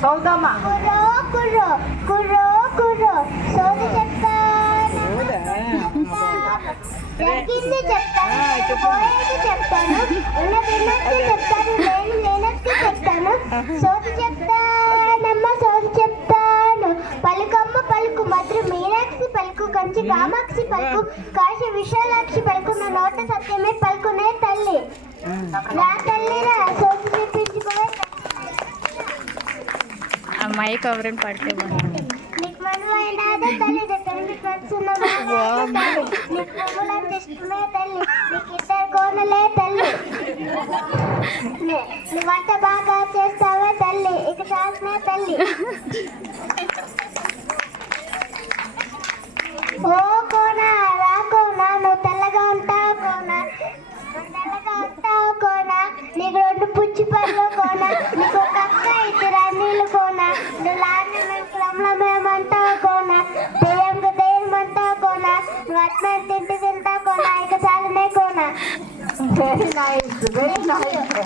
సౌదమ్మ కుర్రో కుర్రో కుర్రో కుర్రో సోది చెప్తాను, జరిగింది చెప్తాను, పోయేది చెప్తాను, ఉన్నట్టు చెప్తాను, లేనట్టు చెప్తాను. సోది చెప్తానమ్మ సోది చెప్తాను. పలుకమ్మ పలుకు మధుర మీనాక్షి పలుకు, కంచి కామాక్షి పలుకు, కాశీ విశాలాక్షి పలుకు, నా నోట సత్యమే పలుకునే తల్లి. రా తల్లి రా సోది చెప్పించుకోవే. అమ్మాయి కవరని పడితే నీకు మనువైనాదే తల్లి, తల్లి కడుచున్న తల్లి, నీకు పువ్వులంత ఇష్టమే తల్లి, నీకు ఇద్దరు కోనలే తల్లి. నీ వంట బాగా చేస్తావే తల్లి, ఇక చాలనే తల్లి. ఓ కోనా రా కోనా, నువ్వు తెల్లగా ఉంటావు కోనా, నువ్వు తెల్లగా ఉంటావు కోనా, నీకు రెండు పుచ్చి పళ్ళు కోనా, నీకు ఒక అక్క ఇద్దరు అన్నీళ్ళు కోనా, నువ్వు లాంటి మేమంటావు కోనా, దెయ్యంకు దెయ్యం అంటావు కోనా, నువ్వు అట్లా తింటావు కోనా, ఇక చాలనే కోనా. Very nice very nice